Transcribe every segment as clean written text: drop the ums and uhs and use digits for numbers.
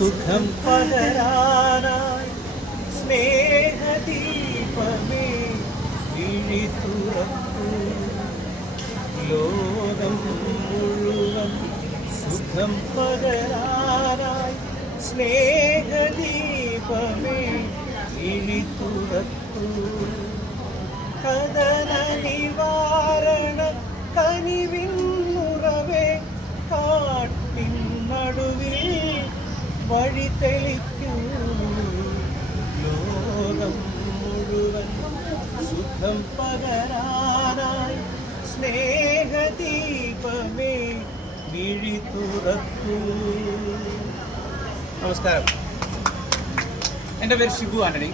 സുഖം പകരാനായി സ്നേഹദീപമേ വിഴി തുറക്കൂ. ലോകം മുഴുവൻ സുഖം പകരാനായി സ്നേഹദീപമേ വിഴി തുറക്കൂ. കഥന നിവാരണ കനിവിന്നുറവേ കാട്ടിൻ നടുവിൽ വഴി തെളിക്കൂ. ലോകം മുഴുവൻ സുഖം പകരാനായി സ്നേഹദീപമേ വിഴി തുറക്കൂ. നമസ്കാരം. എൻ്റെ പേര് ഷിബു ആന്റണി.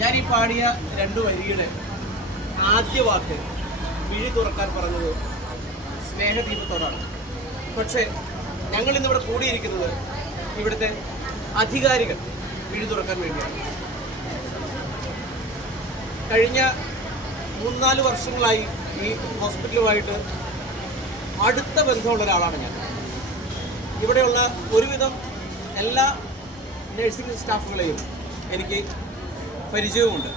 ഞാൻ ഈ പാടിയ 2 വരികള് ആദ്യ വാക്ക് വിഴി തുറക്കാൻ പറഞ്ഞത് സ്നേഹദീപത്തോടാണ്. പക്ഷേ ഞങ്ങൾ ഇന്നിവിടെ കൂടിയിരിക്കുന്നത് ഇവിടുത്തെ അധികാരികൾ വിഴി തുറക്കാൻ വേണ്ടിയാണ്. കഴിഞ്ഞ 3-4 വർഷങ്ങളായി ഈ ഹോസ്പിറ്റലുമായിട്ട് അടുത്ത ബന്ധമുള്ള ഒരാളാണ് ഞാൻ. ഇവിടെയുള്ള ഒരുവിധം എല്ലാ നഴ്സിംഗ് സ്റ്റാഫുകളെയും എനിക്ക് പരിചയവുമുണ്ട്.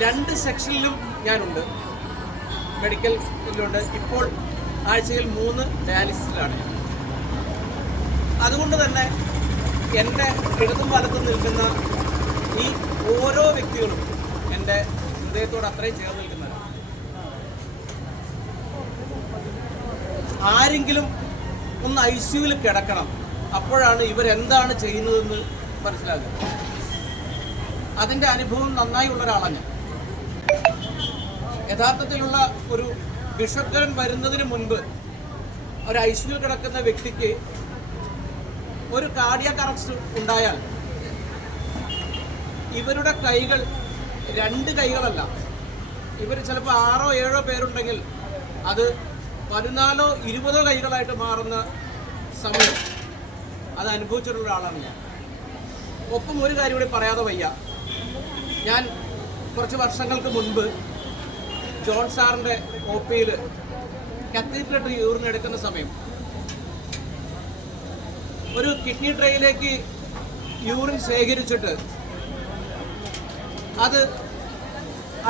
2 സെക്ഷനിലും ഞാനുണ്ട്. മെഡിക്കലിലുണ്ട്. ഇപ്പോൾ ആഴ്ചയിൽ 3 ഡയാലിസിസിലാണ് ഞാൻ. അതുകൊണ്ട് തന്നെ എൻ്റെ ഇടതും വലത്തും നിൽക്കുന്ന ഈ ഓരോ വ്യക്തികളും എൻ്റെ ഹൃദയത്തോട് അത്രയും ചേർന്ന് നിൽക്കുന്നവരാണ്. ആരെങ്കിലും ഒന്ന് ICUവിൽ കിടക്കണം, അപ്പോഴാണ് ഇവരെന്താണ് ചെയ്യുന്നതെന്ന് മനസ്സിലാകുന്നത്. അതിൻ്റെ അനുഭവം നന്നായി ഉള്ള ഒരാളാണ് ഞാൻ. യഥാർത്ഥത്തിലുള്ള ഒരു വിഷഗ്വരൻ വരുന്നതിന് മുൻപ് ഒരു ICUവിൽ കിടക്കുന്ന വ്യക്തിക്ക് ഒരു കാർഡിയാക് അറസ്റ്റ് ഉണ്ടായാൽ ഇവരുടെ കൈകൾ 2 കൈകളല്ല, ഇവർ ചിലപ്പോൾ 6-7 പേരുണ്ടെങ്കിൽ അത് 14-20 കൈകളായിട്ട് മാറുന്ന സമയം അത് അനുഭവിച്ചിട്ടുള്ള ഒരാളാണ് ഞാൻ. ഒപ്പം ഒരു കാര്യം കൂടി പറയാതെ വയ്യ. ഞാൻ കുറച്ച് വർഷങ്ങൾക്ക് മുൻപ് ജോൺ സാറിൻ്റെ OPയിൽ കത്തീഡ്രൽ യൂറിൻ എടുക്കുന്ന സമയം ഒരു കിഡ്നി ട്രേയിലേക്ക് യൂറിൻ ശേഖരിച്ചിട്ട് അത്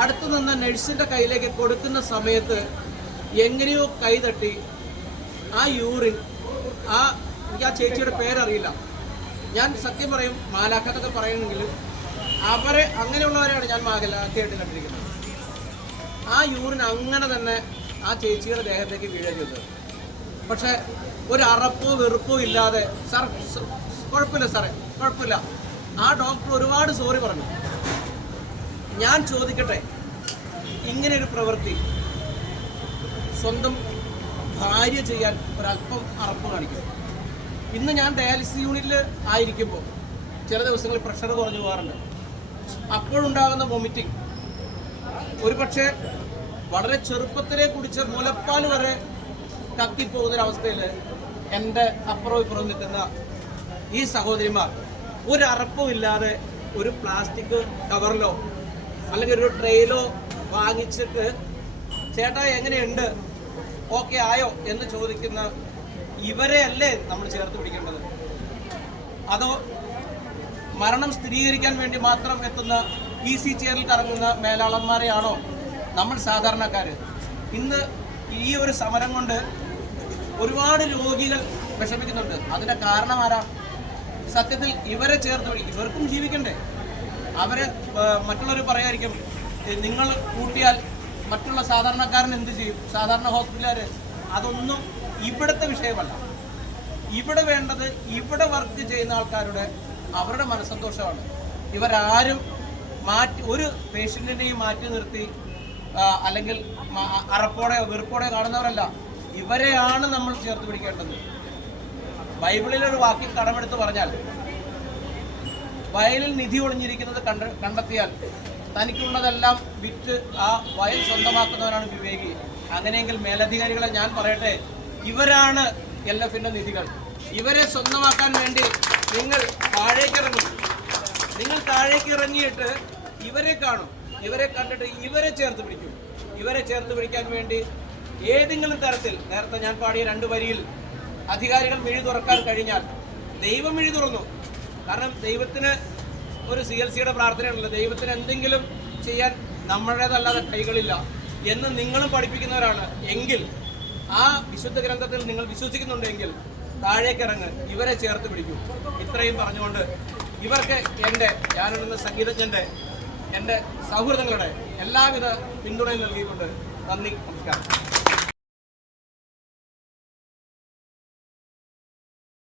അടുത്തു നിന്ന നഴ്സിൻ്റെ കയ്യിലേക്ക് കൊടുക്കുന്ന സമയത്ത് എങ്ങനെയോ കൈ തട്ടി ആ യൂറിൻ, എനിക്ക് ആ ചേച്ചിയുടെ പേരറിയില്ല, ഞാൻ സത്യം പറയും മാലാഖ എന്നൊക്കെ പറയുമെങ്കിലും അവരെ അങ്ങനെയുള്ളവരെയാണ് ഞാൻ മാലാഖയായിട്ട് കണ്ടിരിക്കുന്നത്. ആ യൂറിൻ അങ്ങനെ തന്നെ ആ ചേച്ചിയുടെ ദേഹത്തേക്ക് വീഴുക ചെയ്തത്. പക്ഷെ ഒരു അറപ്പോ വെറുപ്പോ ഇല്ലാതെ, സാർ കുഴപ്പമില്ല സാറേ, കുഴപ്പമില്ല, ആ ഡോക്ടർ ഒരുപാട് സോറി പറഞ്ഞു. ഞാൻ ചോദിക്കട്ടെ, ഇങ്ങനെ ഒരു പ്രവൃത്തി സ്വന്തം ഭാര്യ ചെയ്യാൻ ഒരല്പം അറപ്പ് കാണിക്കും. ഇന്ന് ഞാൻ ഡയാലിസിസ് യൂണിറ്റിൽ ആയിരിക്കുമ്പോൾ ചില ദിവസങ്ങളിൽ പ്രഷർ കുറഞ്ഞു പോകാറുണ്ട്. അപ്പോഴുണ്ടാകുന്ന വൊമിറ്റിംഗ്, ഒരു പക്ഷേ വളരെ ചെറുപ്പത്തിലെ കുടിച്ച മുലപ്പാൽ വരെ കത്തിപ്പോകുന്നൊരവസ്ഥയിൽ എൻ്റെ അപ്പുറവും ഇപ്പുറവും നിൽക്കുന്ന ഈ സഹോദരിമാർ ഒരു അറപ്പും ഇല്ലാതെ ഒരു പ്ലാസ്റ്റിക് കവറിലോ അല്ലെങ്കിൽ ഒരു ട്രെയിലോ വാങ്ങിച്ചിട്ട് ചേട്ടാ എങ്ങനെയുണ്ട്, ഓക്കെ ആയോ എന്ന് ചോദിക്കുന്ന ഇവരെ അല്ലേ നമ്മൾ ചേർത്ത് പിടിക്കേണ്ടത്? അതോ മരണം സ്ഥിരീകരിക്കാൻ വേണ്ടി മാത്രം എത്തുന്ന EC ചെയറിൽ കറങ്ങുന്ന മേലാളന്മാരെയാണോ നമ്മൾ സാധാരണക്കാർ? ഇന്ന് ഈ ഒരു സമരം കൊണ്ട് ഒരുപാട് രോഗികൾ വിഷമിക്കുന്നുണ്ട്. അതിൻ്റെ കാരണം ആരാ? സത്യത്തിൽ ഇവരെ ചേർത്ത് പിടിക്കും. ഇവർക്കും ജീവിക്കണ്ടേ? അവരെ മറ്റുള്ളവർ പറയായിരിക്കും, നിങ്ങൾ കൂട്ടിയാൽ മറ്റുള്ള സാധാരണക്കാരൻ എന്ത് ചെയ്യും, സാധാരണ ഹോസ്പിറ്റലുകാർ. അതൊന്നും ഇവിടുത്തെ വിഷയമല്ല. ഇവിടെ വേണ്ടത് ഇവിടെ വർക്ക് ചെയ്യുന്ന ആൾക്കാരുടെ അവരുടെ മനസ്സന്തോഷമാണ്. ഇവരാരും ഒരു പേഷ്യൻറ്റിനെയും മാറ്റി നിർത്തി അല്ലെങ്കിൽ അറപ്പോടെയോ വെറുപ്പോടെയോ കാണുന്നവരല്ല. ഇവരെയാണ് നമ്മൾ ചേർത്ത് പിടിക്കേണ്ടത്. ബൈബിളിലൊരു വാക്യം കടമെടുത്ത് പറഞ്ഞാൽ, വയലിൽ നിധി ഒളിഞ്ഞിരിക്കുന്നത് കണ്ടെത്തിയാൽ തനിക്കുള്ളതെല്ലാം വിറ്റ് ആ വയൽ സ്വന്തമാക്കുന്നവരാണ് വിവേകി. അങ്ങനെയെങ്കിൽ മേലധികാരികളെ ഞാൻ പറയട്ടെ, ഇവരാണ് LFന്റെ നിധികൾ. ഇവരെ സ്വന്തമാക്കാൻ വേണ്ടി നിങ്ങൾ താഴേക്കിറങ്ങും. നിങ്ങൾ താഴേക്ക് ഇറങ്ങിയിട്ട് ഇവരെ കാണും. ഇവരെ കണ്ടിട്ട് ഇവരെ ചേർത്ത് പിടിക്കും. ഇവരെ ചേർത്ത് പിടിക്കാൻ വേണ്ടി ഏതെങ്കിലും തരത്തിൽ നേരത്തെ ഞാൻ പാടിയ 2 വരിയിൽ അധികാരികൾ മിഴി തുറക്കാൻ കഴിഞ്ഞാൽ ദൈവം മിഴി തുറന്നു. കാരണം ദൈവത്തിന് ഒരു CLCയുടെ പ്രാർത്ഥനയാണല്ലോ, ദൈവത്തിന് എന്തെങ്കിലും ചെയ്യാൻ നമ്മുടേതല്ലാതെ കൈകളില്ല എന്ന് നിങ്ങളും പഠിപ്പിക്കുന്നവരാണ് എങ്കിൽ, ആ വിശുദ്ധ ഗ്രന്ഥത്തിൽ നിങ്ങൾ വിശ്വസിക്കുന്നുണ്ടെങ്കിൽ താഴേക്കിറങ്ങ്, ഇവരെ ചേർത്ത് പിടിക്കൂ. ഇത്രയും പറഞ്ഞുകൊണ്ട് ഇവർക്ക് ഞാനെന്ന സംഗീതജ്ഞൻ്റെ എൻ്റെ സൗഹൃദങ്ങളുടെ എല്ലാവിധ പിന്തുണയും നൽകിക്കൊണ്ട് നന്ദി, നമസ്കാരം.